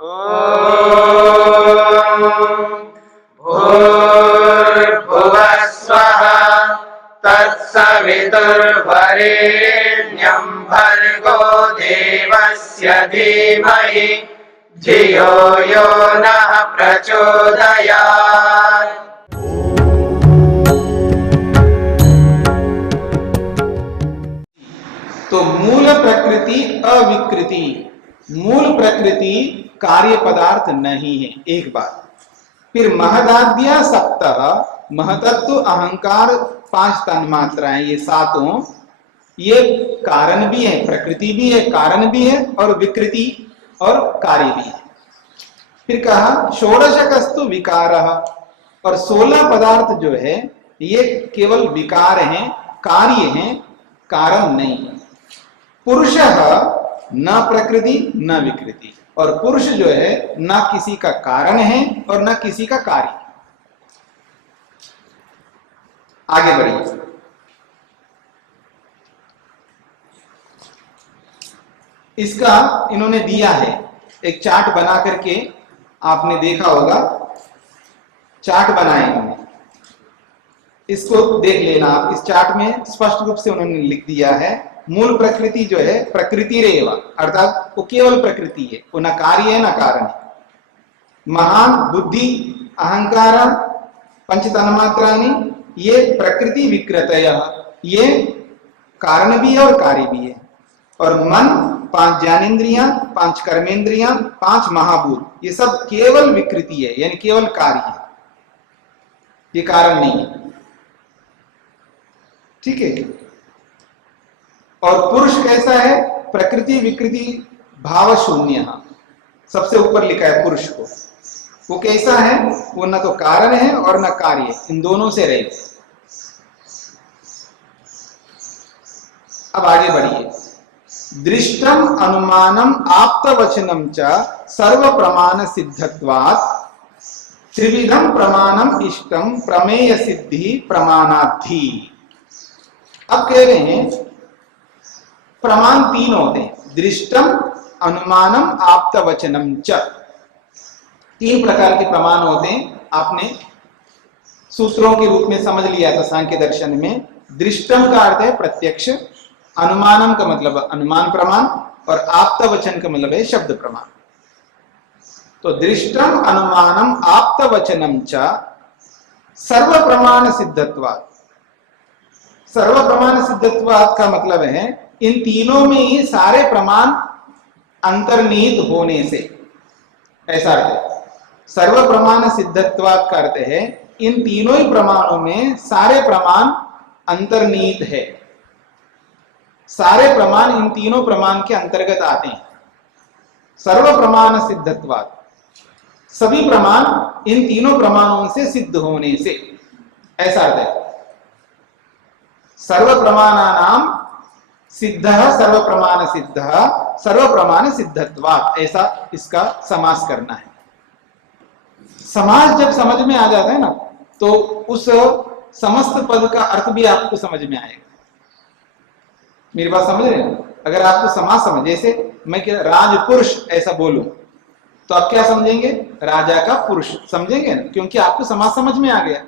भूर्भुवः स्वः तत्सवितुर्वरेण्यं भर्गो देवस्य धीमहि धियो यो नः प्रचोदयात्। तो मूल प्रकृति अविकृति, मूल प्रकृति कार्य पदार्थ नहीं है, एक बात। फिर महदाद्या सप्तः, महतत्व अहंकार 5 तन्मात्राएं, ये सातों, ये कारण भी है, प्रकृति भी है, कारण भी है, और विकृति और कार्य भी है। फिर कहा षोडशकस्तु विकारः, और 16 पदार्थ जो है ये केवल विकार हैं, कार्य हैं, कारण नहीं है। पुरुषः न प्रकृति न विकृति, और पुरुष जो है न किसी का कारण है और न किसी का कार्य। आगे बढ़िए। इसका इन्होंने दिया है एक चार्ट बना करके, आपने देखा होगा, चार्ट बनाए इन्होंने, इसको देख लेना आप। इस चार्ट में स्पष्ट रूप से उन्होंने लिख दिया है मूल प्रकृति जो है प्रकृति रेवा, अर्थात वो केवल प्रकृति है, वो न कार्य है न कारण है। महान बुद्धि अहंकार 5 तन्मात्रानि, ये प्रकृति विकृतय, ये कारण भी है और कार्य भी है। और मन 5 ज्ञानेन्द्रियां, 5 कर्मेंद्रियां, 5 महाभूत, ये सब केवल विकृति है, यानी केवल कार्य है, ये कारण नहीं है। ठीक है। और पुरुष कैसा है? प्रकृति विकृति भाव शून्य, सबसे ऊपर लिखा है पुरुष को। वो कैसा है? वो न तो कारण है और न कार्य, इन दोनों से रहित। अब आगे बढ़िए। दृष्टम अनुमानम आप्तवचनम च सर्व प्रमाण सिद्धत्वात् त्रिविधम प्रमाणम इष्टम प्रमेय सिद्धि प्रमाणाद्धि। अब कह रहे हैं प्रमाण 3 होते हैं, दृष्टम अनुमानम आप्तवचनम च, 3 प्रकार के प्रमाण होते हैं। आपने सूत्रों के रूप में समझ लिया था सांख्य दर्शन में। दृष्टम का अर्थ है प्रत्यक्ष, अनुमानम का मतलब अनुमान प्रमाण, और आप्तवचन का मतलब है शब्द प्रमाण। तो दृष्टम अनुमानम आप्तवचनम च सर्व प्रमाण सिद्धत्वात्। सर्व प्रमाण सिद्धत्वात् का मतलब है इन तीनों में ही सारे प्रमाण अंतर्निहित होने से, ऐसा अर्थ है। सर्व प्रमाण सिद्धत्वात् का अर्थ है इन तीनों ही प्रमाणों में सारे प्रमाण अंतर्निहित है, सारे प्रमाण इन तीनों प्रमाण के अंतर्गत आते हैं। सर्व प्रमाण सिद्धत्वात्, सभी प्रमाण इन तीनों प्रमाणों से सिद्ध होने से, ऐसा अर्थ है। सर्व प्रमाणानाम सिद्धः सर्व प्रमाण सिद्धः सर्व प्रमाण सिद्धत्वात्, ऐसा इसका समास करना है। समास जब समझ में आ जाता है ना, तो उस समस्त पद का अर्थ भी आपको समझ में आएगा। मेरी बात समझ रहे हैं? अगर आपको समास समझ, जैसे मैं राजपुरुष ऐसा बोलूं, तो आप क्या समझेंगे? राजा का पुरुष समझेंगे ना, क्योंकि आपको समास समझ में आ गया।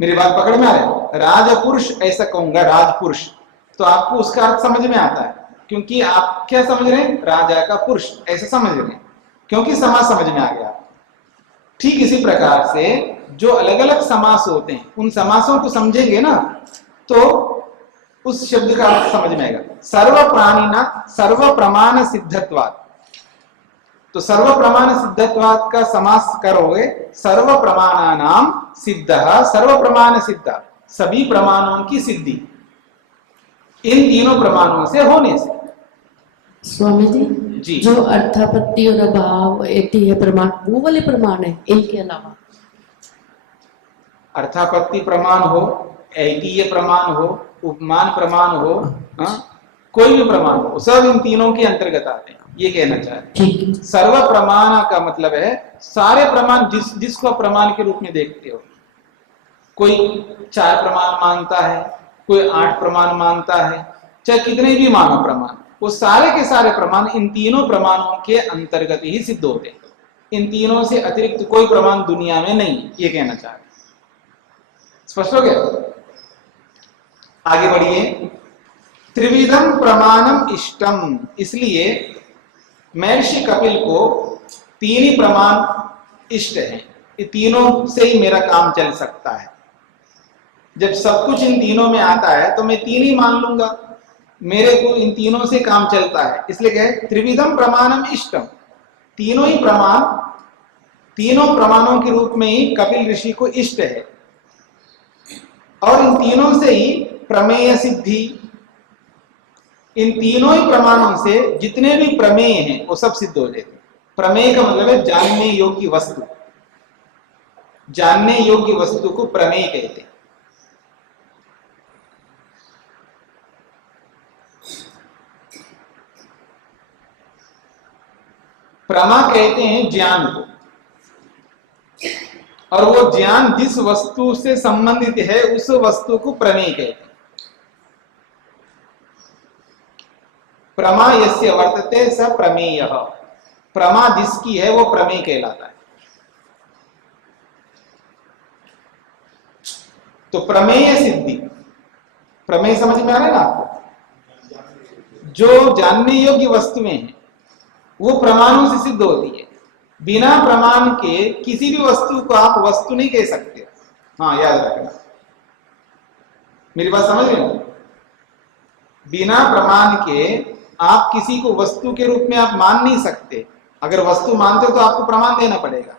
मेरी बात पकड़ में आ रहा है? राजपुरुष ऐसा कहूंगा, राजपुरुष, तो आपको उसका अर्थ समझ में आता है, क्योंकि आप क्या समझ रहे हैं? राजा का पुरुष ऐसा समझ रहे हैं, क्योंकि समास समझ में आ गया। ठीक इसी प्रकार से जो अलग अलग समास होते हैं, उन समासों को समझेंगे ना, तो उस शब्द का अर्थ समझ में आएगा। सर्व प्राणिना सर्व प्रमाण सिद्धत्वात्, तो सर्व प्रमाण सिद्धत्वात् का समास करोगे सर्व प्रमाणानाम सिद्धः सर्व प्रमाण सिद्ध, सभी प्रमाणों की सिद्धि इन तीनों प्रमाणों से होने से। स्वामी जी, जो अर्थापत्ति और अभाव एटी है प्रमाण, वो वाले प्रमाण है, इनके अलावा अर्थापत्ति प्रमाण हो, ऐतीय प्रमाण हो, उपमान प्रमाण हो, कोई भी प्रमाण हो, सब इन तीनों के अंतर्गत आते हैं, ये कहना चाहते हैं। सर्व प्रमाण का मतलब है सारे प्रमाण, जिसको प्रमाण के रूप में देखते हो। कोई 4 प्रमाण मानता है, कोई 8 प्रमाण मानता है, चाहे कितने भी मानो प्रमाण, वो सारे के सारे प्रमाण इन तीनों प्रमाणों के अंतर्गत ही सिद्ध होते हैं। इन तीनों से अतिरिक्त कोई प्रमाण दुनिया में नहीं, ये कहना चाह रहे। स्पष्ट हो गया? आगे बढ़िए। त्रिविधम प्रमाणम इष्टम, इसलिए महर्षि कपिल को तीन ही प्रमाण इष्ट हैं। ये तीनों से ही मेरा काम चल सकता है। जब सब कुछ इन तीनों में आता है तो मैं तीन ही मान लूंगा, मेरे को इन तीनों से काम चलता है। इसलिए क्या है? त्रिविधम प्रमाणम इष्टम, तीनों ही प्रमाण, तीनों प्रमाणों के रूप में ही कपिल ऋषि को इष्ट है। और इन तीनों से ही प्रमेय सिद्धि, इन तीनों ही प्रमाणों से जितने भी प्रमेय हैं वो सब सिद्ध हो जाते हैं। प्रमेय का मतलब है जानने योग्य वस्तु, जानने योग्य वस्तु को प्रमेय कहते हैं। प्रमा कहते हैं ज्ञान को, और वो ज्ञान जिस वस्तु से संबंधित है उस वस्तु को प्रमेय कहते हैं। प्रमा यस्य वर्तते स प्रमेय, प्रमा जिसकी है वो प्रमेय कहलाता है। तो प्रमेय सिद्धि, प्रमेय समझ में आ रहा है ना आपको? जो जानने योग्य वस्तुएं हैं वो प्रमाणों से सिद्ध होती है। बिना प्रमाण के किसी भी वस्तु को आप वस्तु नहीं कह सकते। हाँ, याद रखना, मेरी बात समझ रहे हो? बिना प्रमाण के आप किसी को वस्तु के रूप में आप मान नहीं सकते। अगर वस्तु मानते हो तो आपको प्रमाण देना पड़ेगा।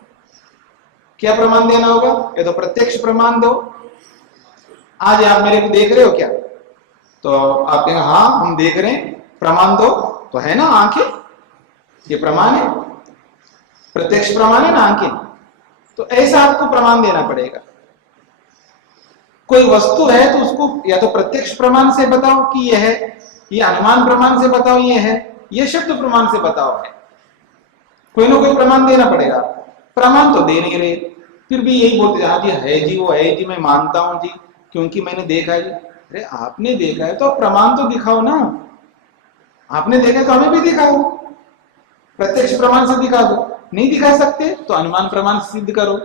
क्या प्रमाण देना होगा? या तो प्रत्यक्ष प्रमाण दो। आज आप मेरे को देख रहे हो क्या? तो आप कहेंगे हाँ हम देख रहे हैं, प्रमाण दो। तो है ना आंखें, ये प्रमाण है, प्रत्यक्ष प्रमाण है ना आंखें। तो ऐसा आपको प्रमाण देना पड़ेगा। कोई वस्तु है तो उसको या तो प्रत्यक्ष प्रमाण से बताओ कि यह है, ये अनुमान प्रमाण से बताओ ये है, ये शब्द प्रमाण से बताओ है। कोई ना कोई प्रमाण देना पड़ेगा। प्रमाण तो दे नहीं रहे, फिर भी यही बोलते हाँ जी है जी, वो है जी, मैं मानता हूं जी क्योंकि मैंने देखा है। अरे आपने देखा है तो प्रमाण तो दिखाओ ना। आपने देखा तो हमें भी दिखाओ, प्रत्यक्ष प्रमाण से दिखा दो। नहीं दिखा सकते तो अनुमान प्रमाण से सिद्ध करो।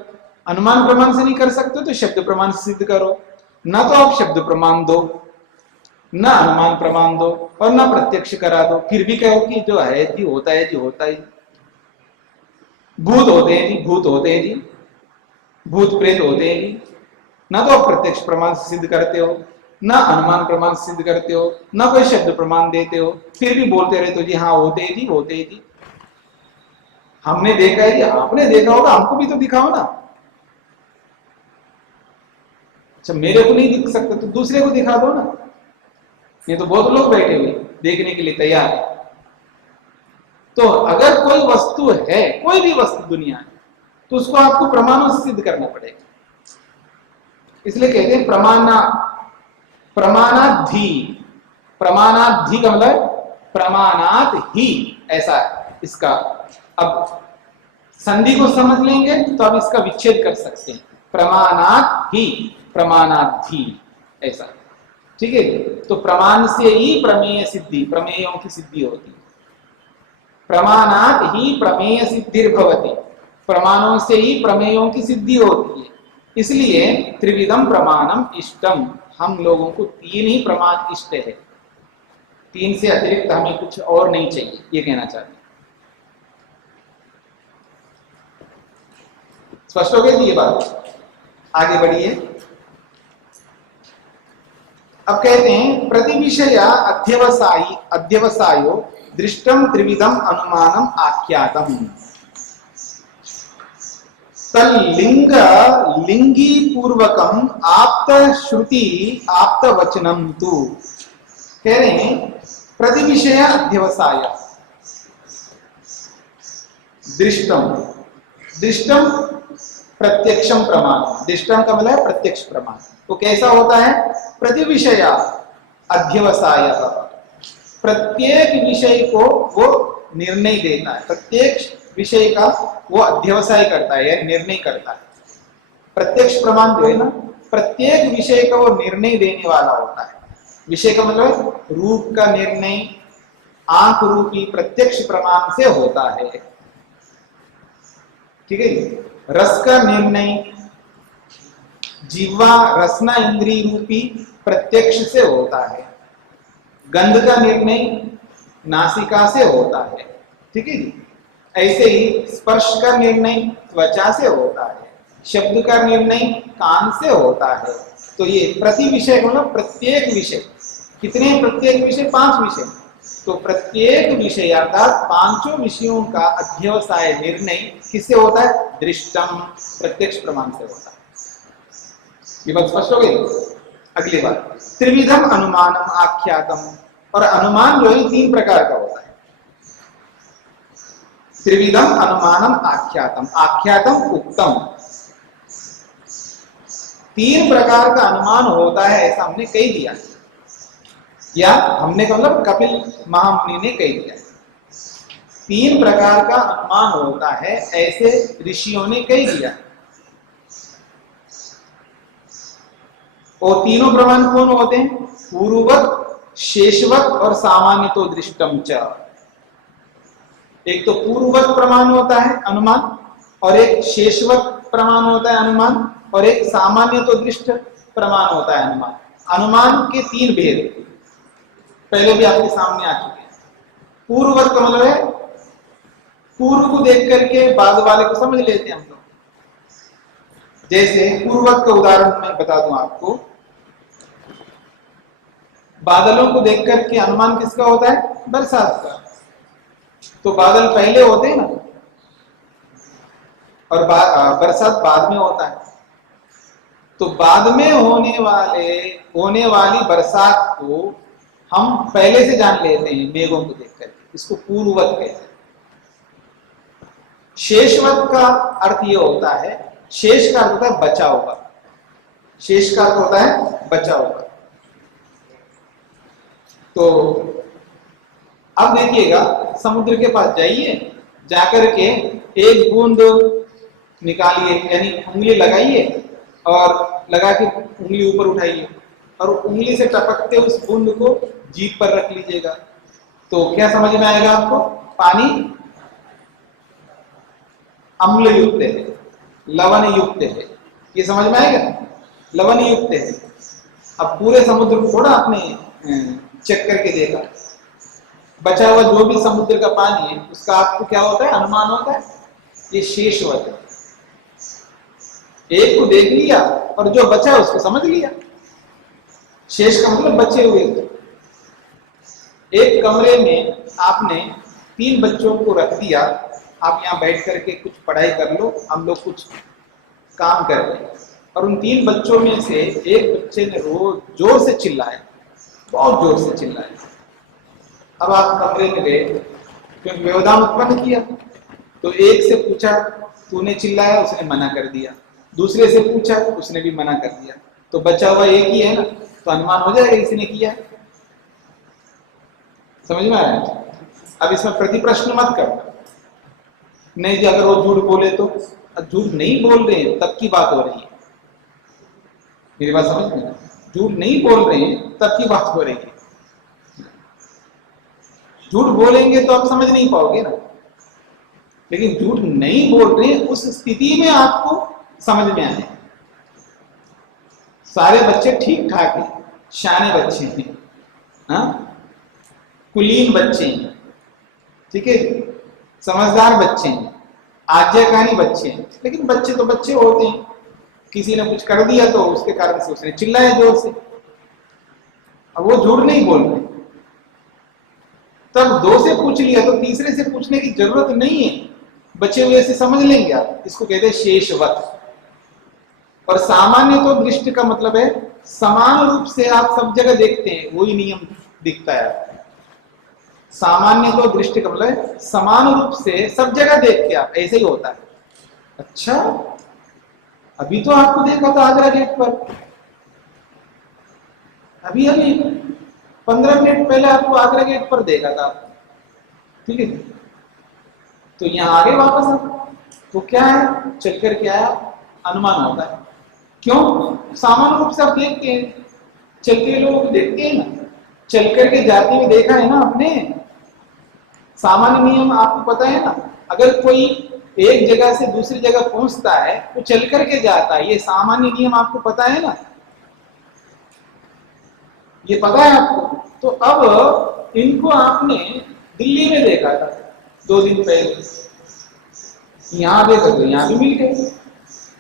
अनुमान प्रमाण से नहीं कर सकते तो शब्द प्रमाण से सिद्ध करो। ना तो आप शब्द प्रमाण दो, ना अनुमान प्रमाण दो, और ना प्रत्यक्ष करा दो, फिर भी कहो कि जो है जी होता है जी, होता है। भूत होते हैं जी, भूत होते हैं जी, भूत प्रेत होते हैं जी। ना तो आप प्रत्यक्ष प्रमाण से सिद्ध करते हो, ना अनुमान प्रमाण से सिद्ध करते हो, ना कोई शब्द प्रमाण देते हो, फिर भी बोलते रहते हो जी हाँ होते हैं जी, होते हैं जी, हमने देखा है जी। आपने देखा होगा, हमको भी तो दिखाओ ना। अच्छा मेरे को नहीं दिख सकता तो दूसरे को दिखा दो ना। ये तो बहुत लोग बैठे हुए देखने के लिए तैयार है। तो अगर कोई वस्तु है, कोई भी वस्तु दुनिया में, तो उसको आपको प्रमाणों से सिद्ध करना पड़ेगा। इसलिए कहते हैं प्रमाणाद्धि। प्रमाणाद्धि का मतलब प्रमाणात ही, ऐसा है इसका। अब संधि को समझ लेंगे तो अब इसका विच्छेद कर सकते हैं। प्रमाणात ही, प्रमाणाद्धि, ऐसा। ठीक है? तो प्रमाण से ही प्रमेय सिद्धि, प्रमेयों की सिद्धि होती है। प्रमाणात ही प्रमेय सिद्धिर्भवति, प्रमाणों से ही प्रमेयों की सिद्धि होती है। इसलिए त्रिविधम प्रमाणम इष्टम, हम लोगों को तीन ही प्रमाण इष्ट है। तीन से अतिरिक्त हमें कुछ और नहीं चाहिए, ये कहना चाहते हैं। स्पष्ट हो गई थी ये बात? आगे बढ़िए। अब कहते हैं प्रतिविषय अध्यवसायी अध्यवसायो दृष्टम त्रिविधम अनुमानम आख्यातम। तल्लिंग लिंगी पूर्वकम आप्त श्रुति आप्त वचनम तु। कह रहे हैं प्रतिविषय अध्यवसाय दृष्टम। दृष्टम प्रत्यक्षम प्रमाण। दृष्टम का मतलब है प्रत्यक्ष प्रमाण। तो कैसा होता है? प्रतिविषय अध्यवसाय, प्रत्येक विषय को वो निर्णय देता है। प्रत्येक विषय का वो अध्यवसाय करता है या निर्णय करता है। प्रत्यक्ष प्रमाण जो है ना, प्रत्येक विषय का वो निर्णय देने वाला होता है। विषय का मतलब रूप का निर्णय, आंख रूपी प्रत्यक्ष प्रमाण से होता है। ठीक है। रस का निर्णय जीवा रसना इंद्रिय रूपी प्रत्यक्ष से होता है। गंध का निर्णय नासिका से होता है। ठीक है जी। ऐसे ही स्पर्श का निर्णय त्वचा से होता है, शब्द का निर्णय कान से होता है। तो ये प्रति विषय मतलब प्रत्येक विषय, कितने प्रत्येक विषय? 5 विषय। तो प्रत्येक विषय अर्थात 5 विषयों का अध्यवसाय निर्णय किससे होता है? दृष्टम, प्रत्यक्ष प्रमाण से होता है। ये बात स्पष्ट हो गई। अगली बात, त्रिविधम अनुमानम आख्यातम। और अनुमान जो है 3 प्रकार का होता है। त्रिविधम अनुमानम आख्यातम, आख्यातम उक्तम। 3 प्रकार का अनुमान होता है ऐसा हमने कह दिया, या हमने मतलब कपिल महामुनि ने कह दिया। 3 प्रकार का अनुमान होता है ऐसे ऋषियों ने कह दिया। और तीनों प्रमाण कौन होते हैं? पूर्ववत, शेषवत और सामान्य तो दृष्टम च। एक तो पूर्ववत प्रमाण होता है अनुमान, और एक शेषवत प्रमाण होता है अनुमान, और एक सामान्य तो दृष्ट प्रमाण होता है अनुमान। अनुमान के 3 भेद पहले भी आपके सामने आ चुके हैं। पूर्ववत का मतलब है पूर्व को देख करके बाद वाले को समझ लेते हैं हम लोग। जैसे पूर्ववत का उदाहरण मैं बता दूं आपको, बादलों को देख करके अनुमान किसका होता है? बरसात का। तो बादल पहले होते हैं ना, और बरसात बाद में होता है। तो बाद में होने वाली बरसात को हम पहले से जान लेते हैं मेघों को देख करके, इसको पूर्ववत कहते हैं। शेषवत का अर्थ ये होता है, शेष का अर्थ होता है बचा हुआ। शेष का अर्थ होता है बचा हुआ। तो अब देखिएगा, समुद्र के पास जाइए, जाकर के एक बूंद निकालिए, यानी उंगली लगाइए और लगा के उंगली ऊपर उठाइए और उंगली से टपकते उस बूंद को जीभ पर रख लीजिएगा। तो क्या समझ में आएगा आपको? पानी अम्ल युक्त है, लवण युक्त है। ये समझ में आएगा? लवण युक्त है। अब पूरे समुद्र को थोड़ा आपने चेक करके देखा, बचा हुआ जो भी समुद्र का पानी है उसका आपको क्या होता है? अनुमान होता है। ये शेषवत है। एक को देख लिया और जो बचा है उसको समझ लिया। शेष का मतलब बचे हुए। एक कमरे में आपने 3 बच्चों को रख दिया, आप यहाँ बैठ करके कुछ पढ़ाई कर लो, हम लोग कुछ काम कर रहे हैं। और उन 3 बच्चों में से एक बच्चे ने रोज जोर से चिल्लाया, बहुत जोर से चिल्लाया। अब आप कमरे में गए, क्योंकि व्यवधान उत्पन्न किया, तो एक से पूछा, तूने चिल्लाया? उसने मना कर दिया। दूसरे से पूछा, उसने भी मना कर दिया। तो बचा हुआ एक ही है ना, तो अनुमान हो जाएगा इसने किया है। समझ में आया? अब इसमें प्रति प्रश्न मत करना। नहीं जी, अगर वो झूठ बोले तो? झूठ नहीं बोल रहे हैं तब की बात हो रही है। मेरी बात समझ में? झूठ नहीं बोल रहे हैं तब की बात हो रही है। झूठ बोलेंगे तो आप समझ नहीं पाओगे ना, लेकिन झूठ नहीं बोल रहे उस स्थिति में आपको समझ में आए। सारे बच्चे ठीक ठाक हैं, शाने बच्चे हैं, हाँ, कुलीन बच्चे हैं, ठीक है, समझदार बच्चे हैं, आज्ञाकारी बच्चे हैं। लेकिन बच्चे तो बच्चे होते हैं, किसी ने कुछ कर दिया तो उसके कारण से उसने चिल्लाया जोर से। अब वो झूठ नहीं बोल रहे, तब 2 से पूछ लिया तो तीसरे से पूछने की जरूरत नहीं है, बचे हुए से समझ लेंगे आप। इसको कहते हैं शेषवत। और सामान्य तो दृष्टि का मतलब है समान रूप से आप सब जगह देखते हैं, वही नियम दिखता है। सामान्य तो दृष्टि का मतलब है समान रूप से सब जगह देख के आप, ऐसे ही होता है। अच्छा, अभी तो आपको देखा था आगरा गेट पर, अभी 15 मिनट पहले आपको आगरा गेट पर देखा था, ठीक है। तो यहाँ आगे वापस आ, तो क्या है? चल कर के आया, अनुमान होता है। क्यों? सामान्य रूप से आप देखते हैं, चलते हुए लोग देखते हैं ना, चल करके जाते हुए देखा है ना आपने, सामान्य नियम आपको पता है ना, अगर कोई एक जगह से दूसरी जगह पहुंचता है तो चल करके जाता है, ये सामान्य नियम आपको पता है ना, ये पता है आपको। तो अब इनको आपने दिल्ली में देखा था 2 दिन पहले, यहां देखा तो यहां भी मिल गए,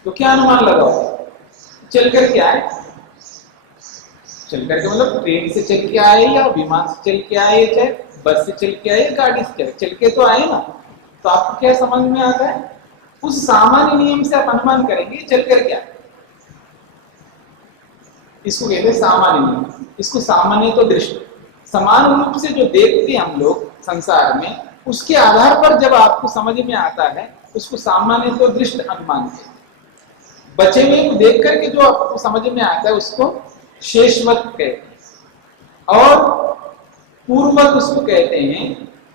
तो क्या अनुमान लगाओ? चल करके आए, चल करके मतलब ट्रेन से चल के आए या विमान से चल के आए, चाहे बस से चल के आए, गाड़ी से चल के तो आए ना। तो आपको क्या समझ में आता है? उस सामान्य नियम से आप अनुमान करेंगे चल करके आए, इसको कहते हैं सामान्य नियम। इसको सामान्य तो दृष्टि, समान रूप से जो देखते हैं हम लोग संसार में, उसके आधार पर जब आपको समझ में आता है उसको सामान्य तो दृष्टि अनुमान कहते हैं। बचे हुए को देख करके जो आपको समझ में आता है उसको शेषवत कहते हैं। और पूर्ववत उसको कहते हैं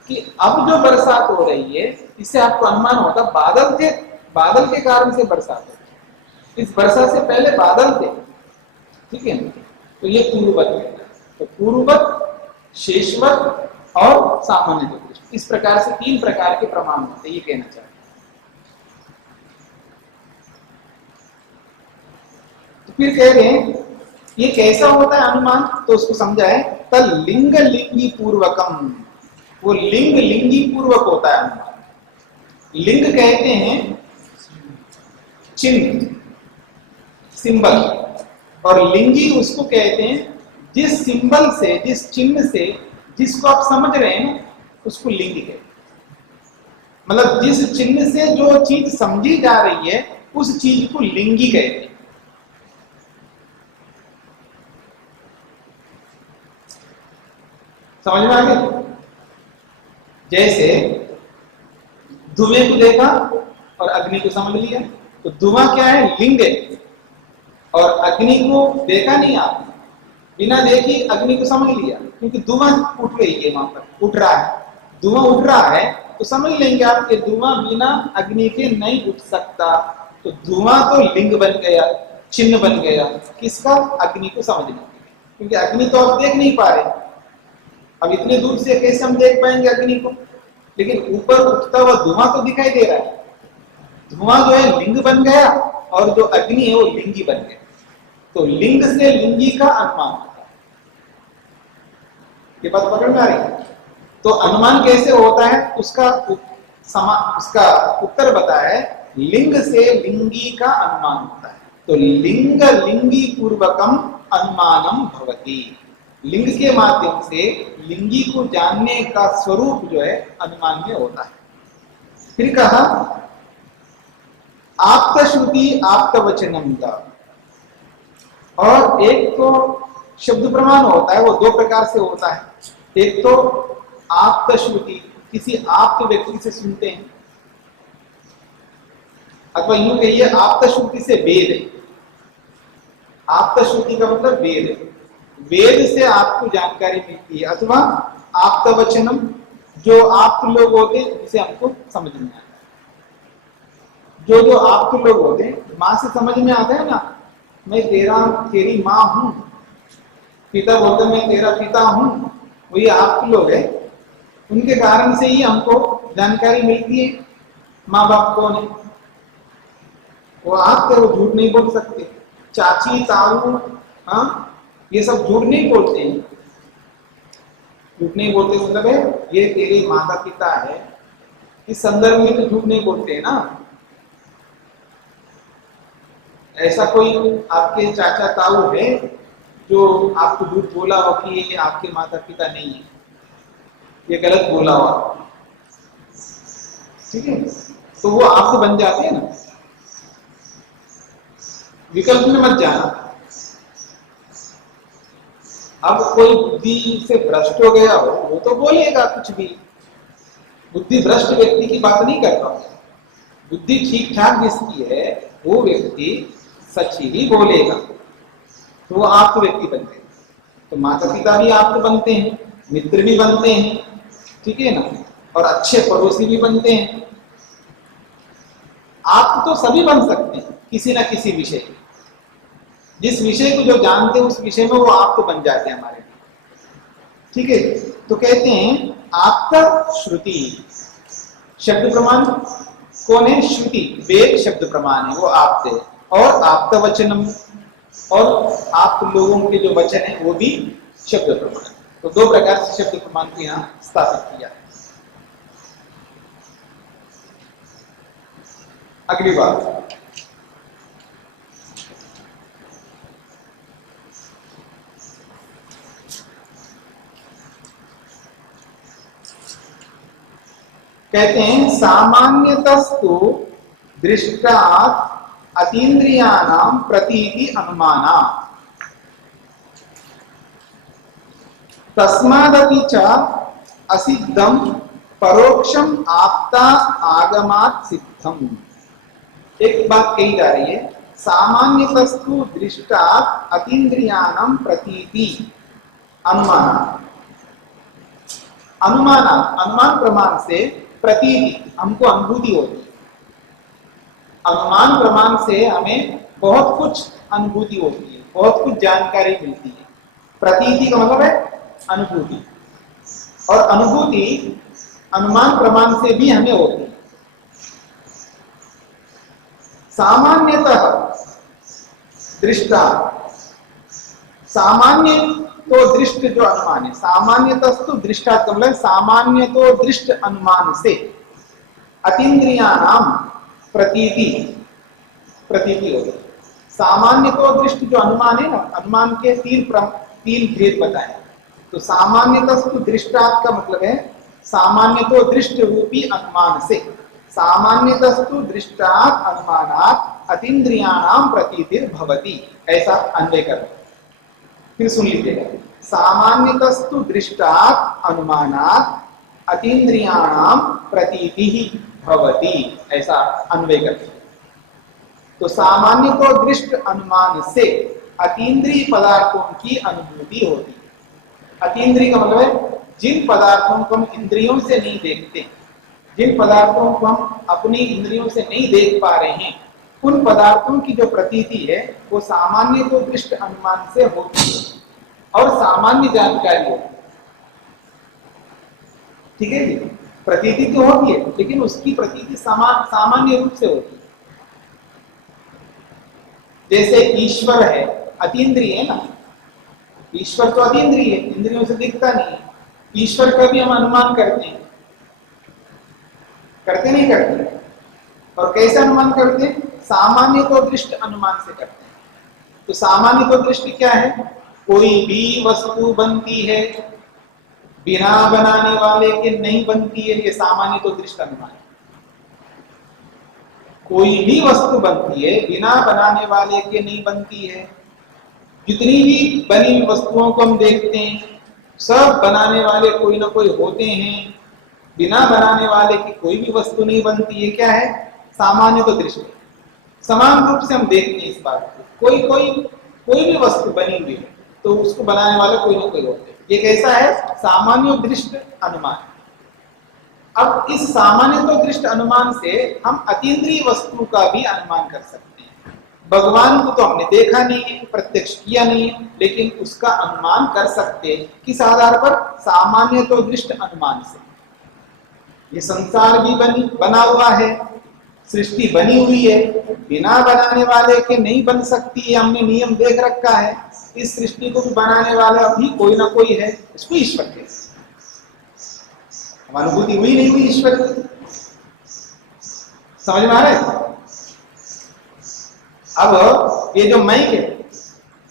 कि अब जो बरसात हो रही है इससे आपको अनुमान होता बादल के कारण से बरसात हो, इस वर्षा से पहले बादल थे, ठीक है। तो ये पूर्ववत कहता है। तो पूर्ववत, शेषवत और सामान्य दृष्टि, इस प्रकार से 3 प्रकार के प्रमाण होते हैं, ये कहना चाहते हैं। तो फिर कह रहे हैं ये कैसा होता है अनुमान, तो उसको समझा है तल लिंग लिंगी पूर्वकम, वो लिंग लिंगी पूर्वक होता है अनुमान। लिंग कहते हैं चिन्ह, सिंबल, और लिंगी उसको कहते हैं जिस सिंबल से, जिस चिन्ह से जिसको आप समझ रहे हैं उसको लिंग कहते हैं। मतलब जिस चिन्ह से जो चीज समझी जा रही है उस चीज को लिंगी कहते हैं। समझ में आ गया? जैसे धुएं को देखा और अग्नि को समझ लिया, तो धुआं क्या है? लिंग है। और अग्नि को देखा नहीं आपने, बिना देखी अग्नि को समझ लिया, क्योंकि धुआं उठ रही है, वहां पर उठ रहा है, धुआं उठ रहा है, तो समझ लेंगे आप कि धुआं बिना अग्नि के नहीं उठ सकता। तो धुआं तो लिंग बन गया, चिन्ह बन गया, किसका? अग्नि को समझने, क्योंकि अग्नि तो आप देख नहीं पा रहे। अब इतने दूर से कैसे हम देख पाएंगे अग्नि को? लेकिन ऊपर उठता हुआ धुआं तो दिखाई दे रहा है, धुआं जो है लिंग बन गया और जो अग्नि है वो लिंगी बन गया। तो लिंग से लिंगी का अनुमान होता है। ये बात पकड़ में आ रही है? तो अनुमान कैसे होता है उसका उत्तर बताया है, लिंग से लिंगी का अनुमान होता है। तो लिंग लिंगी पूर्वकम अनुमानम भवति, लिंग के माध्यम से लिंगी को जानने का स्वरूप जो है अनुमान में होता है। फिर कहा आप्त श्रुति आप्त वचनम का, और एक तो शब्द प्रमाण होता है, वो 2 प्रकार से होता है। एक तो आप्त श्रुति, किसी आप्त व्यक्ति से सुनते हैं, अथवा यूं कहिए आप्त श्रुति से वेद है। आप्त श्रुति का मतलब वेद है, वेद से आपको जानकारी मिलती है, अथवा आप्त वचनम, जो आप्त लोग होते हैं जिसे हमको समझ में आता है। जो आप्त लोग होते हैं, माँ से समझ में आता है ना, मैं तेरी माँ हूं, पिता बोलते मैं तेरा पिता हूं, वही आप्त लोग है। उनके कारण से ही हमको जानकारी मिलती है माँ बाप कौन है, वो आप्त है, वो झूठ नहीं बोल सकते। चाची ताऊ, हाँ, ये सब झूठ नहीं बोलते हैं। झूठ नहीं बोलते मतलब है ये तेरे माता पिता है, इस संदर्भ में तो झूठ नहीं बोलते हैं ना। ऐसा कोई आपके चाचा ताऊ है जो आपको झूठ बोला हो कि ये आपके माता पिता नहीं है, ये गलत बोला हो, ठीक है? तो वो आपको बन जाते हैं ना, विकल्प में मत जाना। अब कोई बुद्धि से भ्रष्ट हो गया हो, वो तो बोलेगा कुछ भी, बुद्धि भ्रष्ट व्यक्ति की बात नहीं कर रहा। बुद्धि ठीक ठाक जिसकी है वो व्यक्ति सच ही बोलेगा, तो वो आपको व्यक्ति बनते हैं। तो माता पिता भी आपको बनते हैं, मित्र भी बनते हैं, ठीक है ना, और अच्छे पड़ोसी भी बनते हैं। आप तो सभी बन सकते हैं किसी ना किसी विषय, जिस विषय को जो जानते हैं उस विषय में वो आप तो बन जाते हैं हमारे, ठीक है। तो कहते हैं आप्त श्रुति। शब्द प्रमाण कौन है? श्रुति, वेद शब्द प्रमाण है, वो आप्त है। और आप्त वचनम, और आप लोगों के जो वचन है वो भी शब्द प्रमाण। तो दो प्रकार से शब्द प्रमाण को यहाँ स्थापित किया है। अगली बात, कहते हैं सामान्यतस्तु दृष्टात् अतीन्द्रियाणां प्रतीति अनुमाना तस्मादपि च असिद्धं परोक्षम आप्ता आगमात् सिद्धम। एक बात कही जा रही है, सामान्यतस्तु दृष्टात् अतीन्द्रियाणां प्रतीति अनुमाना। अनुमाना, अनुमान प्रमाण से प्रतीति, हमको अनुभूति होती है। अनुमान प्रमाण से हमें बहुत कुछ अनुभूति होती है, बहुत कुछ जानकारी मिलती है। प्रतीति का मतलब है अनुभूति, और अनुभूति अनुमान प्रमाण से भी हमें होती है। सामान्यतः दृष्टा, सामान्य तो दृष्ट जो अनुमान है, सामान्यतस्तु दृष्टा का मतलब सामान्य तो दृष्ट अनुमान से अतीन्द्रियाणाम प्रतीति, प्रतीति होगी। सामान्य तो दृष्ट जो अनुमान है ना, अनुमान के तीन भेद बताए। तो सामान्यतस्तु दृष्टात् का मतलब है सामान्य तो दृष्ट रूपी अनुमान से, सामान्यतस्तु दृष्टात् अनुमानात् अतीन्द्रियाणाम प्रतीतिर् भवति, ऐसा अन्वय करो। फिर सुन लीजिएगा, सामान्यतस्तु दृष्टात् अनुमानात् अतीन्द्रियाणाम प्रतीतिः भवति, ऐसा अन्वय करते हैं। तो सामान्य तो दृष्ट अनुमान से अतीन्द्रिय पदार्थों की अनुभूति होती है। अतीन्द्रिय का मतलब है जिन पदार्थों को हम इंद्रियों से नहीं देखते, जिन पदार्थों को हम अपनी इंद्रियों से नहीं देख पा रहे हैं, उन पदार्थों की जो प्रतीति है वो सामान्य तो दृष्ट अनुमान से होती है और सामान्य जानकारी होती है। ठीक है जी, प्रतीति तो होती है लेकिन उसकी प्रतीति सामान्य रूप से होती है। जैसे ईश्वर है, अतीन्द्रिय है ना, ईश्वर तो अतीन्द्रिय है, इंद्रियों से दिखता नहीं है। ईश्वर का भी हम अनुमान करते हैं, करते नहीं करते? और कैसे अनुमान करते हैं? सामान्य तो दृष्ट अनुमान से करते हैं। तो सामान्य तो दृष्टि क्या है? कोई भी वस्तु बनती है बिना बनाने वाले के नहीं बनती है, ये सामान्य तो दृष्ट अनुमान है। कोई भी वस्तु बनती है बिना बनाने वाले के नहीं बनती है। जितनी भी बनी हुई वस्तुओं को हम देखते हैं, सब बनाने वाले कोई ना कोई होते हैं, बिना बनाने वाले की कोई भी वस्तु नहीं बनती है। क्या है? सामान्य तो दृष्टि। समान रूप से हम देखते हैं इस बात को। कोई भी वस्तु बनी हुई है तो उसको बनाने वाले कोई ना कोई होते हैं। ये कैसा है? सामान्य दृष्ट अनुमान। अब इस सामान्य तो दृष्ट अनुमान से हम अतीन्द्रिय वस्तु का भी अनुमान कर सकते हैं। भगवान को तो हमने देखा नहीं है, प्रत्यक्ष किया नहीं है, लेकिन उसका अनुमान कर सकते हैं। किस आधार पर? सामान्य तो दृष्ट अनुमान से। ये संसार भी बना हुआ है, सृष्टि बनी हुई है, बिना बनाने वाले के नहीं बन सकती है, हमने नियम देख रखा है। इस सृष्टि को भी बनाने वाला भी कोई ना कोई है, इसको ईश्वर कहते हैं। अनुभूति हुई नहीं हुई ईश्वर की? समझ में आ रहा है? अब ये जो माइक है,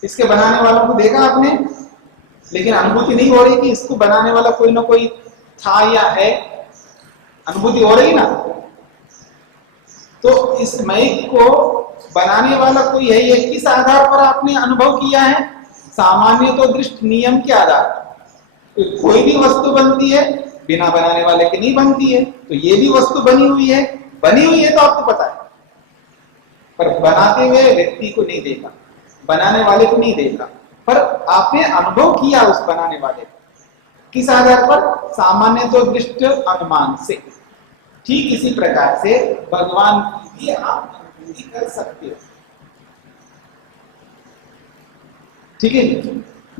इसके बनाने वालों को देखा आपने, लेकिन अनुभूति नहीं हो रही कि इसको बनाने वाला कोई ना कोई था या है। अनुभूति हो रही ना? तो इस माइक को बनाने वाला कोई है, ये किस आधार पर आपने अनुभव किया है? सामान्य तो दृष्ट नियम के आधार पर। तो कोई भी वस्तु बनती है बिना बनाने वाले के नहीं बनती है, तो ये भी वस्तु बनी हुई है तो आपको पता है, पर बनाते हुए व्यक्ति को नहीं देखा, बनाने वाले को नहीं देखा, पर आपने अनुभव किया उस बनाने वाले को। किस आधार पर? सामान्य तो दृष्ट अनुमान से। ठीक इसी प्रकार से भगवान की भी आप अनुभूति कर सकते हो। ठीक है,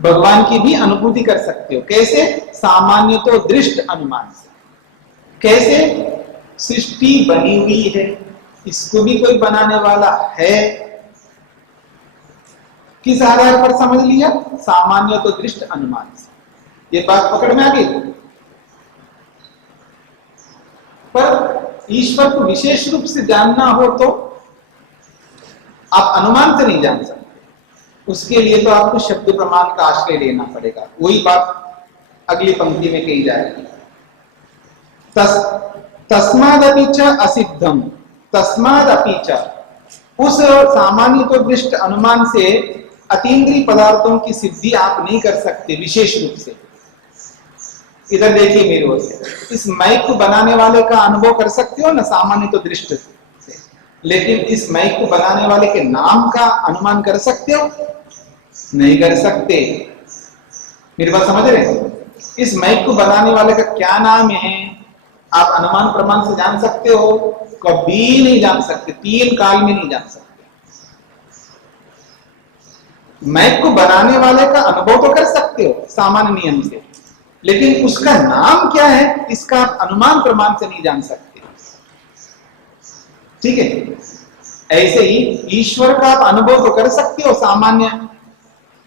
भगवान की भी अनुभूति कर सकते हो। कैसे? सामान्य तो दृष्ट अनुमान से। कैसे? सृष्टि बनी हुई है, इसको भी कोई बनाने वाला है। किस आधार पर समझ लिया? सामान्य तो दृष्ट अनुमान से। ये बात पकड़ में आ गई। पर ईश्वर को विशेष रूप से जानना हो तो आप अनुमान से नहीं जान सकते। उसके लिए तो आपको शब्द प्रमाण का आश्रय लेना पड़ेगा। वही बात अगली पंक्ति में कही जाएगी। तस्मादपि च असिद्धम, तस्मादपि च, उस सामान्य तो दृष्ट अनुमान से अतीन्द्रिय पदार्थों की सिद्धि आप नहीं कर सकते विशेष रूप से। इधर देखिए मेरी ओर से, इस माइक को बनाने वाले का अनुभव कर सकते हो ना सामान्य तो दृष्ट से, लेकिन इस माइक को बनाने वाले के नाम का अनुमान कर सकते हो? नहीं कर सकते। मेरी बात समझ रहे हैं? इस माइक को बनाने वाले का क्या नाम है आप अनुमान प्रमाण से जान सकते हो? कभी नहीं जान सकते, 3 काल में नहीं जान सकते। माइक को बनाने वाले का अनुभव तो कर सकते हो सामान्य नियम से, लेकिन उसका नाम क्या है इसका आप अनुमान प्रमाण से नहीं जान सकते। ठीक है? ऐसे ही ईश्वर का आप अनुभव तो कर सकते हो सामान्य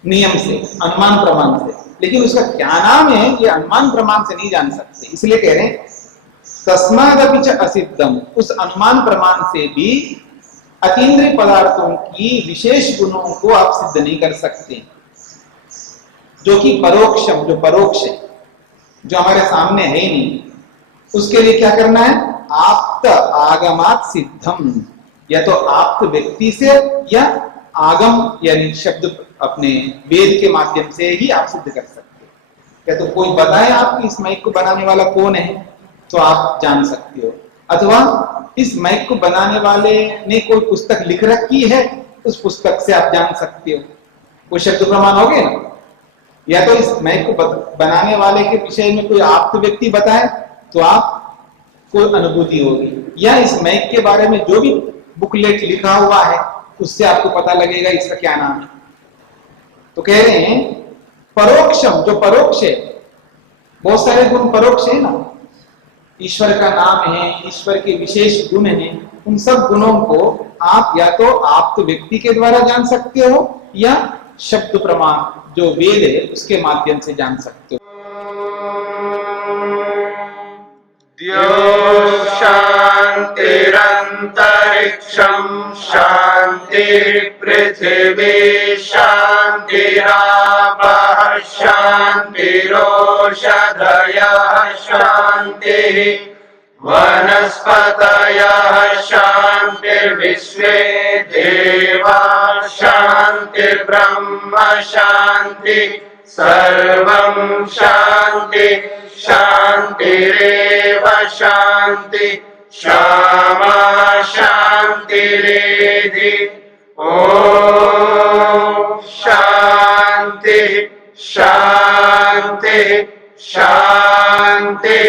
नियम से, अनुमान प्रमाण से, लेकिन उसका क्या नाम है ये अनुमान प्रमाण से नहीं जान सकते। इसलिए कह रहे हैं तस्मादपि च असिद्धम, उस अनुमान प्रमाण से भी अतीन्द्रिय पदार्थों की विशेष गुणों को आप सिद्ध नहीं कर सकते, जो कि परोक्षम, जो परोक्ष है, जो हमारे सामने है ही नहीं। उसके लिए क्या करना है? आप्त आगमात सिद्धम, या तो आप्त व्यक्ति से या आगम यानी शब्द अपने वेद के माध्यम से ही आप सिद्ध कर सकते हो। या तो कोई बताए आपकी इस माइक को बनाने वाला कौन है तो आप जान सकते हो, अथवा इस माइक को बनाने वाले ने कोई पुस्तक लिख रखी है उस पुस्तक से आप जान सकते हो। वो शब्द प्रमाण हो गए ना। या तो इस माइक को बनाने वाले के विषय में कोई आप्त व्यक्ति बताए तो आप कोई अनुभूति होगी, या इस माइक के बारे में जो भी बुकलेट लिखा हुआ है उससे आपको पता लगेगा इसका क्या नाम है। तो कह रहे हैं परोक्षम, जो परोक्ष है, बहुत सारे गुण परोक्ष है ना, ईश्वर का नाम है, ईश्वर के विशेष गुण हैं, उन सब गुणों को आप या तो आप तो व्यक्ति के द्वारा जान सकते हो या शब्द प्रमाण जो वेद है उसके माध्यम से जान सकते हो। द्यो शान्तिरन्तरिक्षं शान्तिः पृथिवी शान्तिरापः शान्तिरोषधयः शान्तिः वनस्पतयः शान्तिर्विश्वे देवाः शान्तिर्ब्रह्म शान्तिः सर्वं शान्ति शान्तिरेव शान्ति क्षमा शान्तिरेधि। ॐ शान्ति शान्ति शान्तिः।